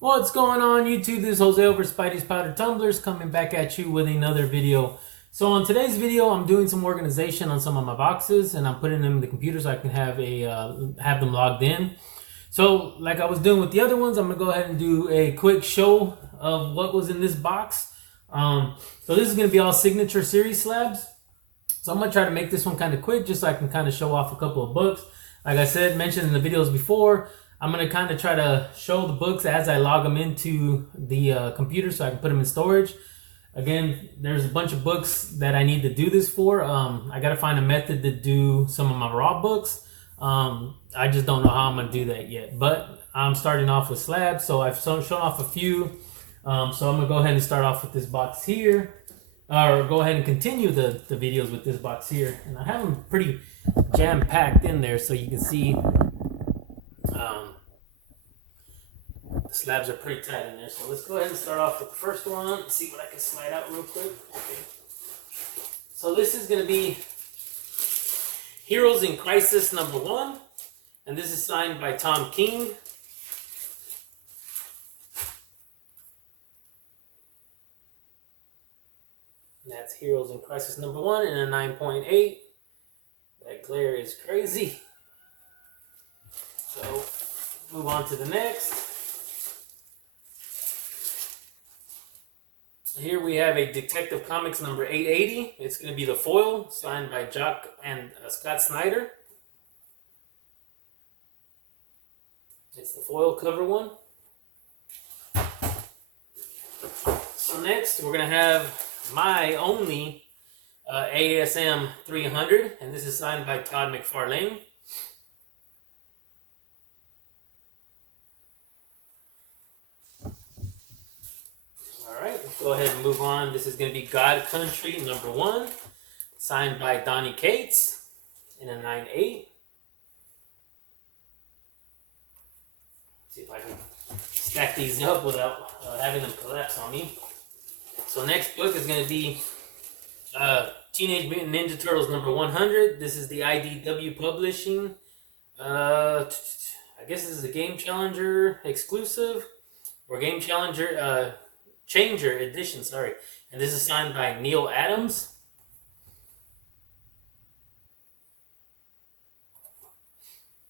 What's going on YouTube? This is Jose over Spidey's Powder Tumblers coming back at you with another video. So on today's video, I'm doing some organization on some of my boxes and I'm putting them in the computer so I can have them logged in. So like I was doing with the other ones, I'm gonna go ahead and do a quick show of what was in this box. So this is gonna be all signature series slabs. So I'm gonna try to make this one kind of quick just so I can kind of show off a couple of books. Like I said, mentioned in the videos before, I'm going to kind of try to show the books as I log them into the computer so I can put them in storage. Again, there's a bunch of books that I need to do this for. I got to find a method to do some of my raw books. I just don't know how I'm going to do that yet. But I'm starting off with slabs, so I've shown off a few. So I'm going to go ahead and start off with this box here. Or go ahead and continue the videos with this box here. And I have them pretty jam-packed in there so you can see the slabs are pretty tight in there. So let's go ahead and start off with the first one. See what I can slide out real quick. Okay. So this is going to be Heroes in Crisis #1. And this is signed by Tom King. And that's Heroes in Crisis #1 in a 9.8. That glare is crazy. So move on to the next. Here we have a Detective Comics number 880. It's going to be the foil, signed by Jock and Scott Snyder. It's the foil cover one. So next, we're going to have my only ASM 300, and this is signed by Todd McFarlane. Go ahead and move on. This is going to be God Country #1, signed by Donnie Cates in a 9.8. See if I can stack these up without having them collapse on me. So next book is going to be Teenage Mutant Ninja Turtles #100. This is the IDW Publishing. I guess this is a Game Challenger exclusive or Game Challenger Changer edition, sorry. And this is signed by Neil Adams.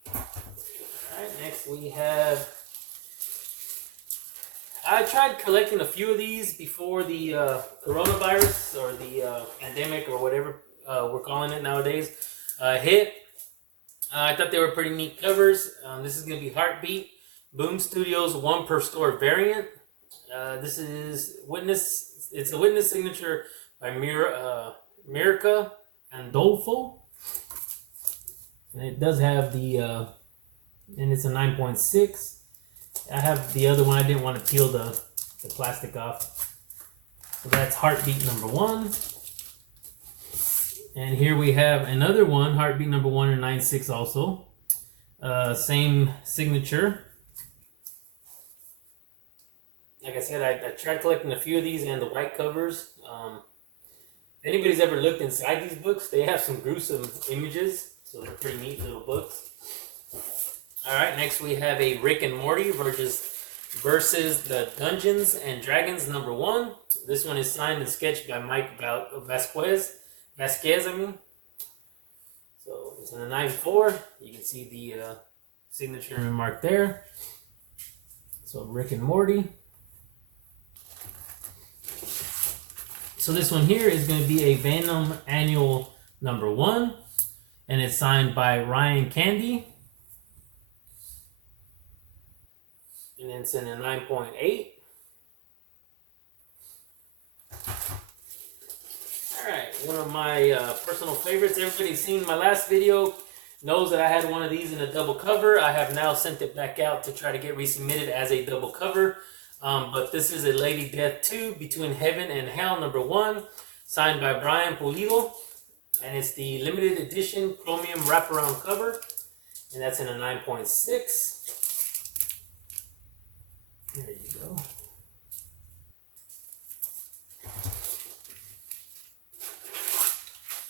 Alright, next we have... I tried collecting a few of these before the coronavirus or the pandemic or whatever we're calling it nowadays hit. I thought they were pretty neat covers. This is going to be Heartbeat, Boom Studios 1 per store variant. This is Witness. It's a Witness signature by Mirica Andolfo, and it does have the and it's a 9.6. I have the other one. I didn't want to peel the plastic off. So that's Heartbeat #1. And here we have another one, Heartbeat #1 and 9.6 also. Same signature. Like I said, I tried collecting a few of these and the white covers. If anybody's ever looked inside these books, they have some gruesome images. So they're pretty neat little books. Alright, next we have a Rick and Morty versus the Dungeons and Dragons #1. This one is signed and sketched by Mike Vasquez, I mean. So it's in a 9.4. You can see the signature mark there. So Rick and Morty. So this one here is going to be a Venom Annual #1, and it's signed by Ryan Candy, and it's in a 9.8. Alright, one of my personal favorites. Everybody's seen my last video, knows that I had one of these in a double cover. I have now sent it back out to try to get resubmitted as a double cover. But this is a Lady Death 2, Between Heaven and Hell #1, signed by Brian Pulido. And it's the limited edition chromium wraparound cover. And that's in a 9.6. There you go.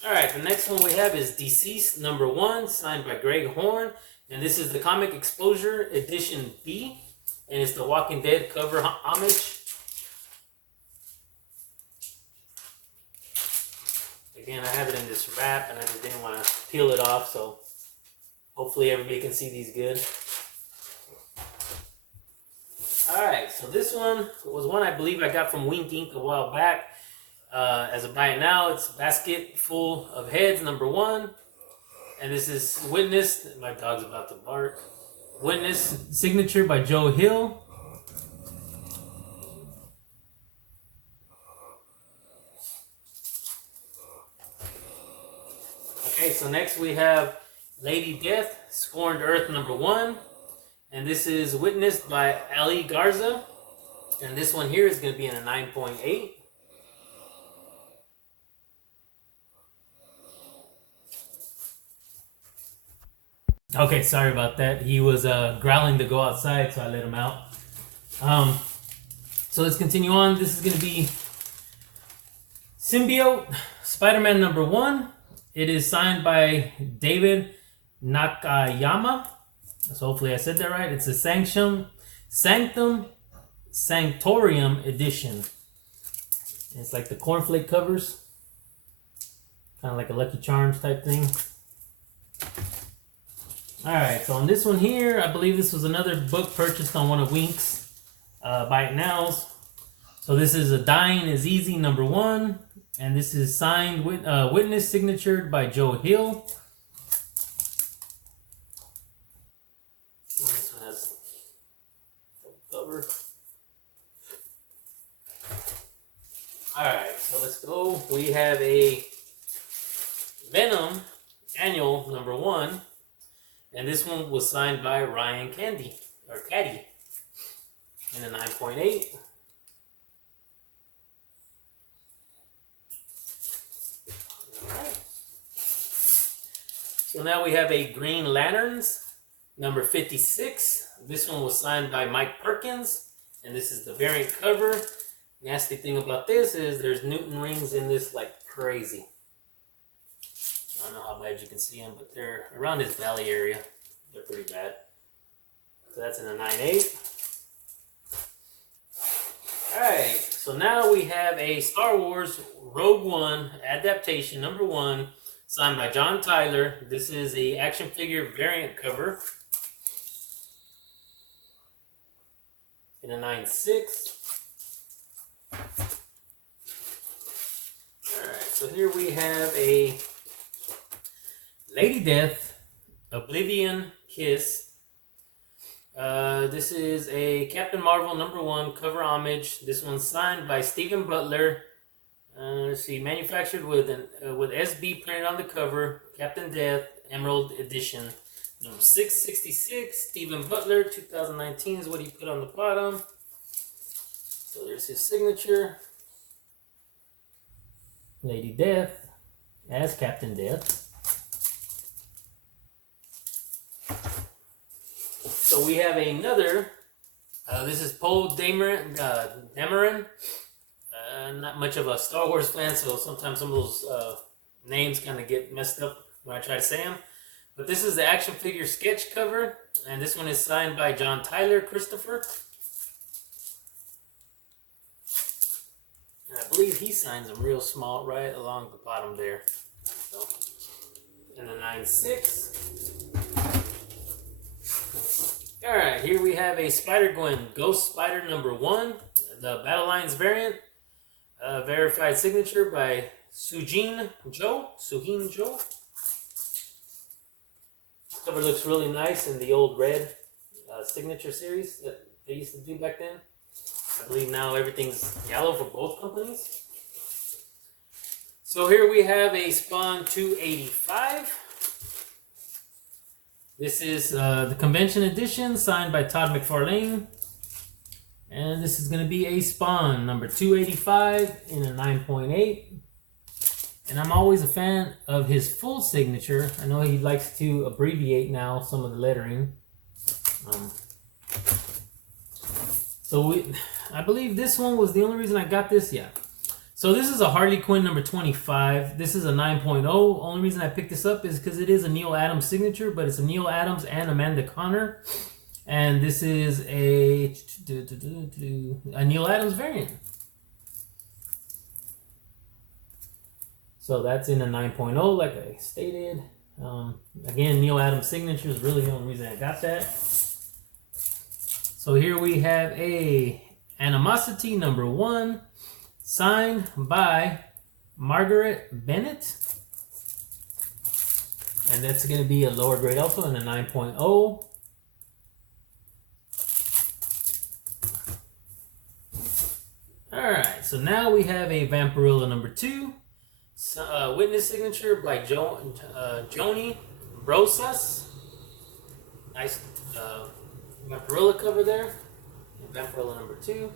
Alright, the next one we have is Deceased #1, signed by Greg Horn. And this is the Comic Exposure Edition B. and it's the Walking Dead cover homage. Again, I have it in this wrap, and I just didn't want to peel it off, so hopefully everybody can see these good. Alright, so this one was one I believe I got from Wink Ink a while back. As of right now, it's Basket Full of Heads, #1. And this is Witness. My dog's about to bark. Witness signature by Joe Hill. Okay, so next we have Lady Death, Scorned Earth #1. And this is Witnessed by Ali Garza. And this one here is going to be in a 9.8. Okay, sorry about that. He was growling to go outside, so I let him out. So let's continue on. This is going to be Symbiote, Spider-Man #1. It is signed by David Nakayama. So hopefully I said that right. It's a Sanctum Sanctorium edition. It's like the cornflake covers. Kind of like a Lucky Charms type thing. Alright, so on this one here, I believe this was another book purchased on one of Wink's Buy It Nows. So this is A Dying is Easy #1. And this is signed with Witness signatured by Joe Hill. This one has the cover. Alright, so let's go. We have a Venom Annual #1. And this one was signed by Ryan Caddy in a 9.8. Alright. So now we have a Green Lanterns #56. This one was signed by Mike Perkins. And this is the variant cover. Nasty thing about this is there's Newton rings in this like crazy. I don't know how bad you can see them, but they're around his belly area. They're pretty bad. So that's in a 9.8. Alright, so now we have a Star Wars Rogue One adaptation #1 signed by John Tyler. This is a action figure variant cover in a 9.6. Alright, so here we have a Lady Death, Oblivion Kiss. This is a Captain Marvel #1 cover homage. This one's signed by Stephen Butler. Let's see, manufactured with SB printed on the cover. Captain Death Emerald Edition, #666. Stephen Butler, 2019 is what he put on the bottom. So there's his signature. Lady Death as Captain Death. So we have another, this is Poe Dameron. Not much of a Star Wars fan, so sometimes some of those names kind of get messed up when I try to say them. But this is the action figure sketch cover, and this one is signed by John Tyler Christopher. And I believe he signs them real small right along the bottom there. So, and a 9.6. Alright, here we have a Spider-Gwen Ghost Spider #1, the Battle Lines variant, verified signature by Suhin Joe. Cover looks really nice in the old red signature series that they used to do back then. I believe now everything's yellow for both companies. So here we have a Spawn 285. This is the convention edition signed by Todd McFarlane. And this is going to be a Spawn #285 in a 9.8. And I'm always a fan of his full signature. I know he likes to abbreviate now some of the lettering. I believe this one was the only reason I got this. Yeah. So this is a Harley Quinn #25. This is a 9.0. Only reason I picked this up is because it is a Neil Adams signature, but it's a Neil Adams and Amanda Conner. And this is a Neil Adams variant. So that's in a 9.0, like I stated. Again, Neil Adams signature is really the only reason I got that. So here we have a Animosity #1, signed by Margaret Bennett. And that's going to be a lower grade also in a 9.0. Alright, so now we have a Vampirilla #2. Witness signature by Joni Brosas. Nice Vampirilla cover there. Vampirilla #2.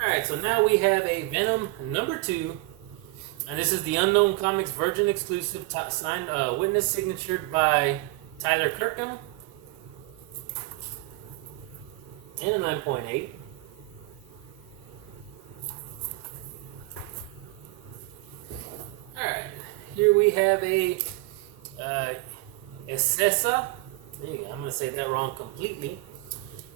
Alright, so now we have a Venom #2. And this is the Unknown Comics Virgin exclusive, signed witness signatured by Tyler Kirkham. In a 9.8. Alright, here we have a Essessa. I'm going to say that wrong completely.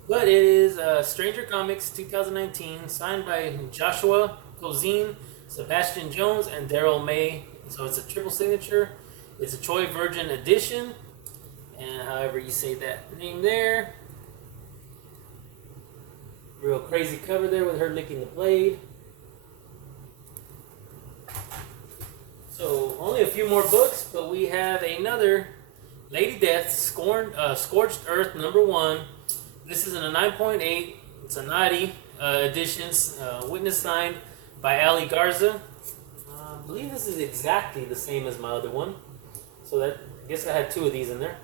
But it is Stranger Comics 2019, signed by Joshua Cozine, Sebastian Jones, and Daryl May. So it's a triple signature. It's a Choi Virgin edition. And however you say that name there. Real crazy cover there with her licking the blade. So only a few more books, but we have another Lady Death, Scorched Earth #1. This is in a 9.8. It's a naughty edition, witness signed by Ali Garza. I believe this is exactly the same as my other one. So that, I guess I had two of these in there.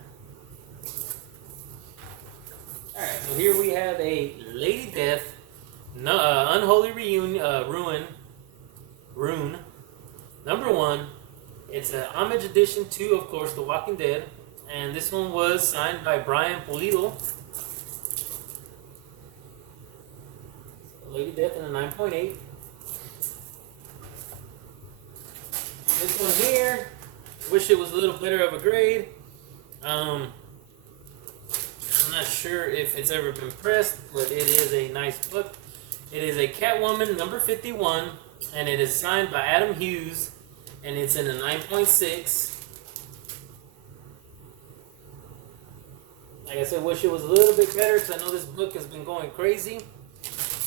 Alright, so here we have a Lady Death, Unholy Rune #1. It's an homage edition to, of course, The Walking Dead. And this one was signed by Brian Pulido. Lady Death in a 9.8. This one here, wish it was a little better of a grade. I'm not sure if it's ever been pressed, but it is a nice book. It is a Catwoman #51, and it is signed by Adam Hughes, and it's in a 9.6. Like I said, wish it was a little bit better because I know this book has been going crazy.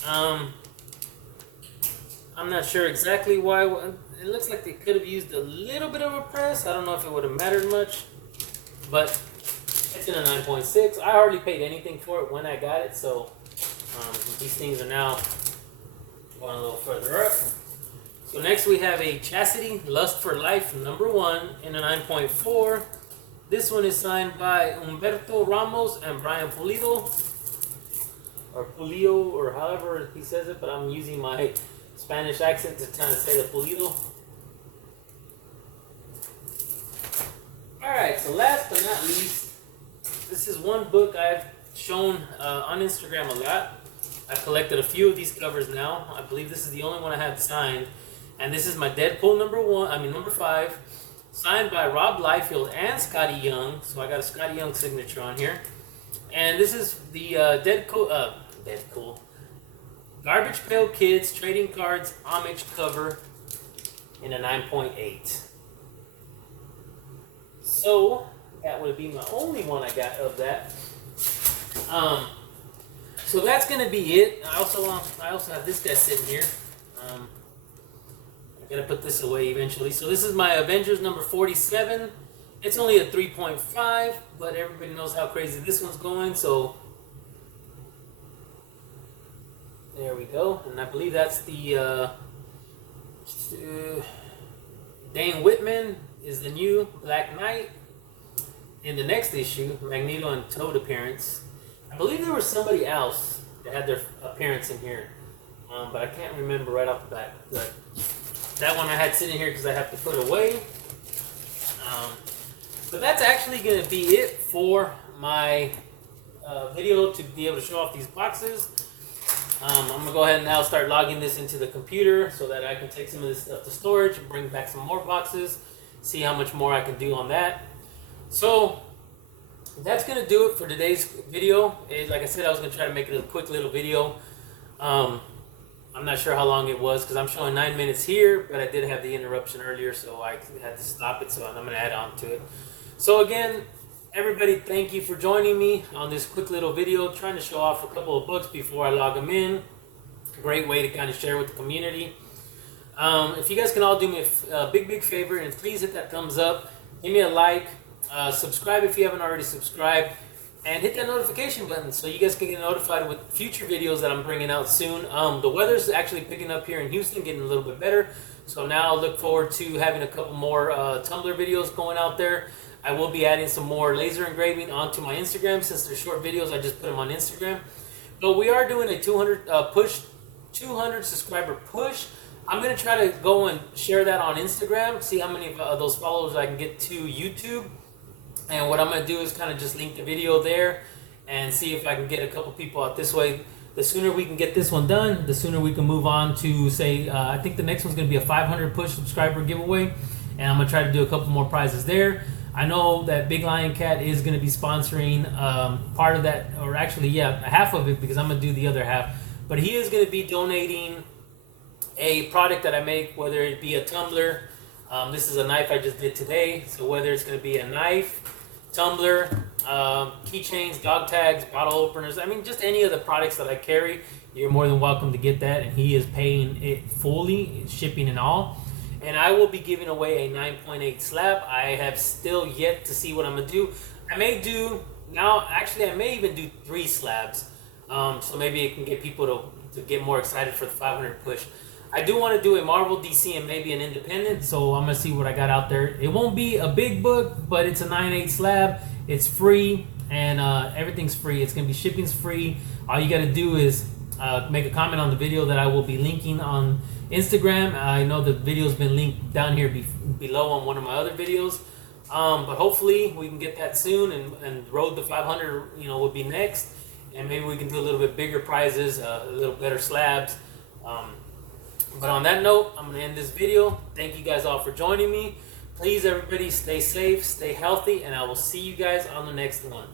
I'm not sure exactly why. It looks like they could have used a little bit of a press. I don't know if it would have mattered much, but it's in a 9.6. I hardly paid anything for it when I got it, so these things are now going a little further up. So next we have a Chastity Lust for Life #1 in a 9.4. This one is signed by Humberto Ramos and Brian Pulido, or Pulido, or however he says it, but I'm using my Spanish accent to kind of say the Pulido. Alright, so last but not least, this is one book I've shown on Instagram a lot. I've collected a few of these covers now. I believe this is the only one I have signed. And this is my Deadpool #5, signed by Rob Liefeld and Scotty Young. So I got a Scotty Young signature on here. And this is the Deadpool Garbage Pail Kids Trading Cards homage cover in a 9.8. So that would be my only one I got of that. So that's gonna be it. I also have this guy sitting here. I'm gonna put this away eventually. So this is my Avengers #47. It's only a 3.5, but everybody knows how crazy this one's going. So there we go. And I believe that's the Dane Whitman is the new Black Knight. In the next issue, Magneto and Toad appearance. I believe there was somebody else that had their appearance in here, but I can't remember right off the bat. But that one I had sitting here because I have to put away. But that's actually going to be it for my video to be able to show off these boxes. I'm going to go ahead and now start logging this into the computer so that I can take some of this stuff to storage and bring back some more boxes. see how much more I can do on that. So that's gonna do it for today's video. Like I said, I was gonna try to make it a quick little video. I'm not sure how long it was because I'm showing 9 minutes here, but I did have the interruption earlier, so I had to stop it. So I'm gonna add on to it. So again, everybody, thank you for joining me on this quick little video, trying to show off a couple of books before I log them in. Great way to kind of share with the community. If you guys can all do me a big favor, and please hit that thumbs up, give me a like, subscribe if you haven't already subscribed, and hit that notification button so you guys can get notified with future videos that I'm bringing out soon. The weather's actually picking up here in Houston, getting a little bit better, so now I look forward to having a couple more Tumblr videos going out there. I will be adding some more laser engraving onto my Instagram. Since they're short videos, I just put them on Instagram. But we are doing a 200 subscriber push. I'm going to try to go and share that on Instagram, see how many of those followers I can get to YouTube. And what I'm going to do is kind of just link the video there and see if I can get a couple people out this way. The sooner we can get this one done, the sooner we can move on to, say, I think the next one's going to be a 500 push subscriber giveaway. And I'm going to try to do a couple more prizes there. I know that Big Lion Cat is going to be sponsoring part of that, or actually, yeah, half of it, because I'm going to do the other half. But he is going to be donating a product that I make, whether it be a tumbler. This is a knife I just did today. So whether it's going to be a knife, tumbler, keychains, dog tags, bottle openers, I mean, just any of the products that I carry, you're more than welcome to get that. And he is paying it fully, shipping and all. And I will be giving away a 9.8 slab. I have still yet to see what I'm going to do. I may do, now actually I may even do 3 slabs. So maybe it can get people to get more excited for the 500 push. I do want to do a Marvel, DC, and maybe an independent. So I'm going to see what I got out there. It won't be a big book, but it's a 9.8 slab. It's free, and everything's free. It's going to be shipping's free. All you got to do is make a comment on the video that I will be linking on Instagram. I know the video's been linked down here below on one of my other videos, but hopefully we can get that soon, and road to 500, will be next, and maybe we can do a little bit bigger prizes, a little better slabs. But on that note, I'm going to end this video. Thank you guys all for joining me. Please, everybody, stay safe, stay healthy, and I will see you guys on the next one.